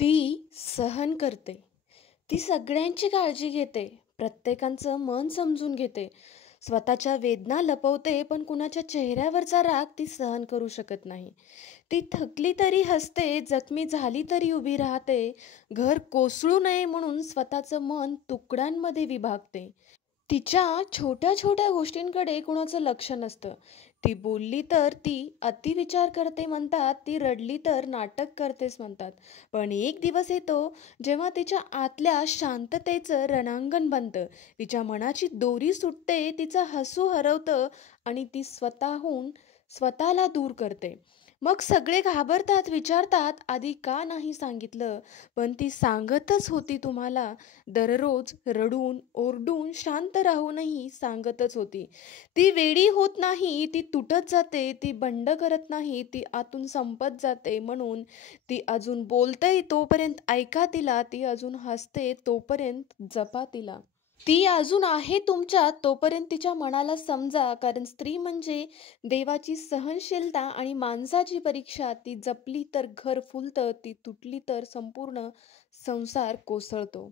ती सहन करते. ती सगळ्यांची काळजी घेते. प्रत्येकाचं मन समजून घेते. स्वतःच्या वेदना लपवते, पण कुणाच्या चेहऱ्यावरचा राग ती सहन करू शकत नाही. ती थकली तरी हसते, जखमी झाली तरी उभी राहते. घर कोसळू नये म्हणून स्वतःचं मन तुकड्यांमध्ये विभागते. तिच्या छोट्या-छोट्या गोष्टींकडे कुणाचं लक्ष नसतं. ती बोलली तर ती अतिविचार करते म्हणतात, ती रडली तर नाटक करतेस म्हणतात. पण एक दिवस येतो जेव्हा तिच्या आतल्या शांततेचं रणांगण बनतं. तिच्या मनाची दोरी सुटते, तिचं हसू हरवतं आणि ती स्वतःहून स्वतःला दूर करते. मग सगळे घाबरतात, विचारतात, आधी का नाही सांगितलं? पण ती सांगतच होती तुम्हाला. दररोज रडून, ओरडून, शांत राहूनही सांगतच होती. ती वेडी होत नाही, ती तुटत जाते, ती बंड करत नाही, ती आतून संपत जाते. म्हणून ती अजून बोलते तोपर्यंत ऐका तिला, ती अजून हसते तोपर्यंत जपा तिला. ती अजून आहे तुमच्यात तोपर्यंत तिच्या मनाला समजा, कारण स्त्री म्हणजे देवाची सहनशीलता आणि माणसाची परीक्षा. ती जपली तर घर फुलतं, ती तुटली तर संपूर्ण संसार कोसळतो.